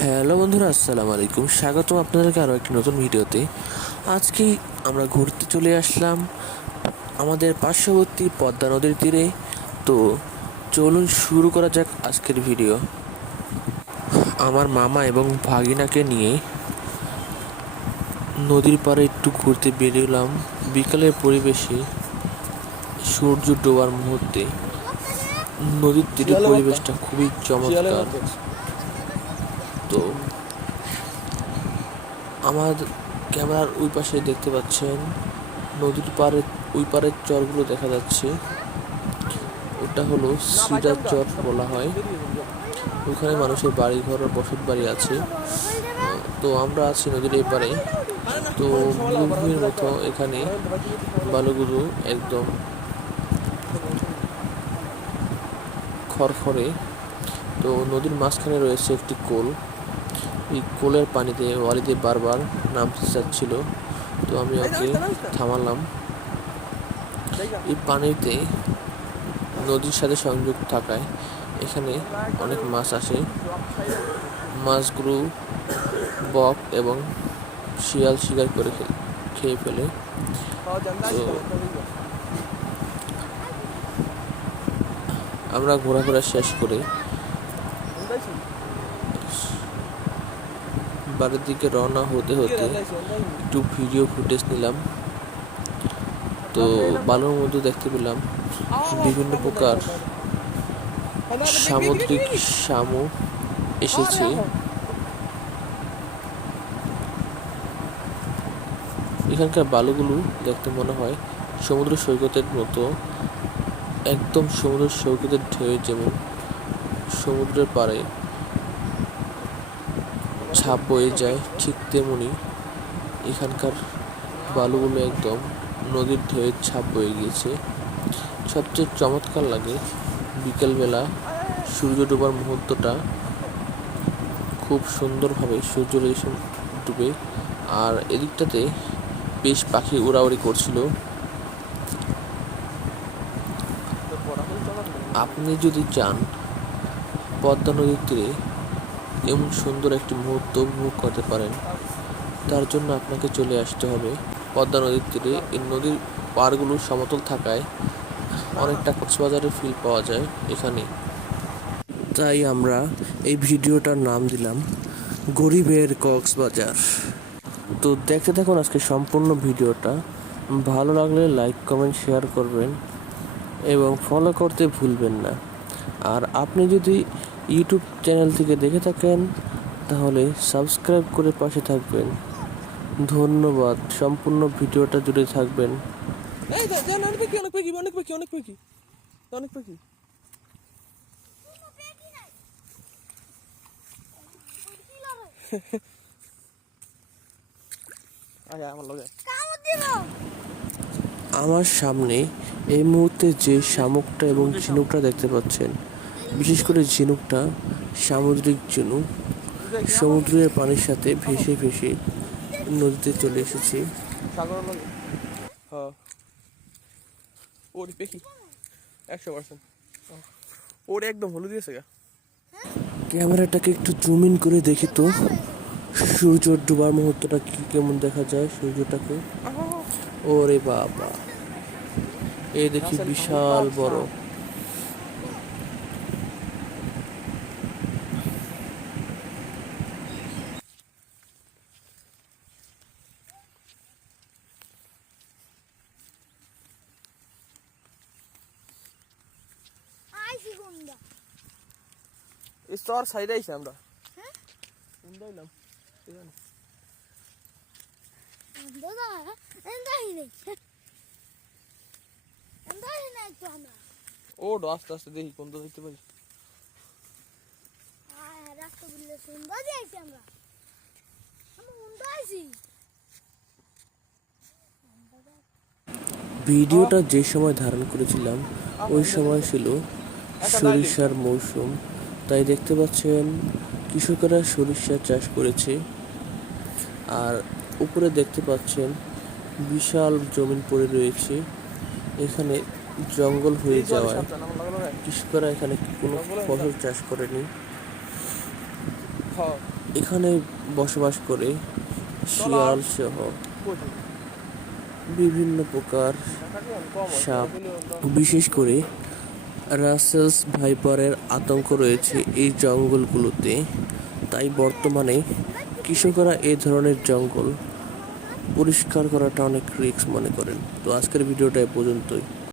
Hello বন্ধুরা, আসসালামু আলাইকুম। স্বাগতম আপনাদেরকে আরও একটি নতুন ভিডিওতে। আজকেই আমরা ঘুরতে চলে আসলাম আমাদের পার্শ্ববর্তী পদ্মা নদীর তীরে। তো চলুন শুরু করা যাক আজকের ভিডিও। আমার মামা এবং ভাগিনাকে নিয়ে নদীর পাড়ে একটু ঘুরতে বেরোলাম। বিকালের পরিবেশে সূর্য ডোবার মুহূর্তে নদীর তীরের পরিবেশটা খুবই চমৎকার। তো আমার ক্যামেরার ওই পাশে দেখতে পাচ্ছেন নদীর পাড়ে, ওই পাড়ের চরগুলো দেখা যাচ্ছে। ওটা হলো সিডার চর বলা হয়। ওখানে মানুষের বাড়ি ঘর, বসত বাড়ি আছে। তো আমরা আছি নদীর এই পারে। তো মরুভূমির মতো এখানে বালুগুলো একদম খড়খড়ে। তো নদীর মাঝখানে রয়েছে একটি কোল। এই কোলের পানিতে ওয়ালিদে বারবার নামতে চাচ্ছিল, তো আমি ওকে থামালাম। এই পানিতে নদীর সাথে সংযোগ থাকায় এখানে অনেক মাছ আসে। মাছগুলো বক এবং শিয়াল শিকার করে খেয়ে ফেলে। তো আমরা ঘোরাফেরা শেষ করে বাড়ির দিকে রওনা হতে হতে একটু ভিডিও ফুটেজ নিলাম। তো বালুর মধ্যে দেখতে পেলাম বিভিন্ন প্রকার সামুদ্রিক শামুক এসেছে। এখানকার বালুগুলো দেখতে মনে হয় সমুদ্র সৈকতের মতো, একদম সমুদ্র সৈকতের ঢেউ যেমন সমুদ্রের পাড়ে ছাপ বয়ে যায়, ঠিক তেমনি এখানকার বালুগুলো একদম নদীর ঢেউয়ের ছাপ বয়ে গিয়েছে। সবচেয়ে চমৎকার লাগে বিকেলবেলা সূর্য ডোবার মুহূর্তটা। খুব সুন্দরভাবে সূর্য ডুবে, আর এদিকটাতে বেশ পাখি উড়াউড়ি করছিল। আপনি যদি চান পদ্মা নদীর তীরে এমন সুন্দর একটি মুহূর্ত উপভোগ করতে পারেন, তার জন্য আপনাকে চলে আসতে হবে পদ্মা নদীর তীরে। এই নদীর পাড়গুলো সমতল থাকায় অনেকটা কক্সবাজারের ফিল পাওয়া যায় এখানে। তাই আমরা এই ভিডিওটার নাম দিলাম গরিবের কক্সবাজার। তো দেখতে থাকুন আজকে সম্পূর্ণ ভিডিওটা। ভালো লাগলে লাইক, কমেন্ট, শেয়ার করবেন এবং ফলো করতে ভুলবেন না। আর আপনি যদি ইউটিউব চ্যানেল থেকে দেখে থাকেন তাহলে সাবস্ক্রাইব করে পাশে থাকবেন। ধন্যবাদ। সম্পূর্ণ ভিডিওটা জুড়ে থাকবেন। আমার সামনে এই মুহূর্তে যে শামুকটা এবং ঝিনুকটা দেখতে পাচ্ছেন, বিশেষ করে ঝিনুকটা সামুদ্রিক ঝিনুক, সমুদ্রের পানির সাথে ভেসে ভেসে নদীতে চলে এসেছে। ক্যামেরাটাকে একটু জুম ইন করে দেখি তো সূর্য ডুবার মুহূর্তটা কেমন দেখা যায় সূর্যটাকে। ওরে বাবা, এই দেখি বিশাল বড়। স্টোর সাইডে আইছি আমরা। হ্যাঁ উন্দাইলাম এখানে দাদা এন্দাই নেই এন্দাই নাই তো আমরা। ও আস্তে আস্তে দেখি কোন দিকে দেখতে পারি। রাস্তা বললে সুন্দর যাইছি আমরা উন্দাইছি। ভিডিওটা যে সময় ধারণ করেছিলাম ওই সময় ছিল সরিষার মৌসুম। তাই দেখতে পাচ্ছেন কৃষকেরা সরিষা চাষ করেছে। আর উপরে দেখতে পাচ্ছেন বিশাল জমিন পড়ে রয়েছে। এখানে জঙ্গল হয়ে যাওয়ায় কৃষকরা এখানে কোনো ফসল চাষ করেনি। এখানে বসবাস করে শিয়াল সহ বিভিন্ন প্রকার সাপ, বিশেষ করে রাসেলস ভাইপারের আতঙ্ক রয়েছে এই জঙ্গলগুলোতে। তাই বর্তমানে কৃষকরা এই ধরনের জঙ্গল পরিষ্কার করাটা অনেক রিস্ক মনে করেন। তো আজকের ভিডিওটা এ পর্যন্তই।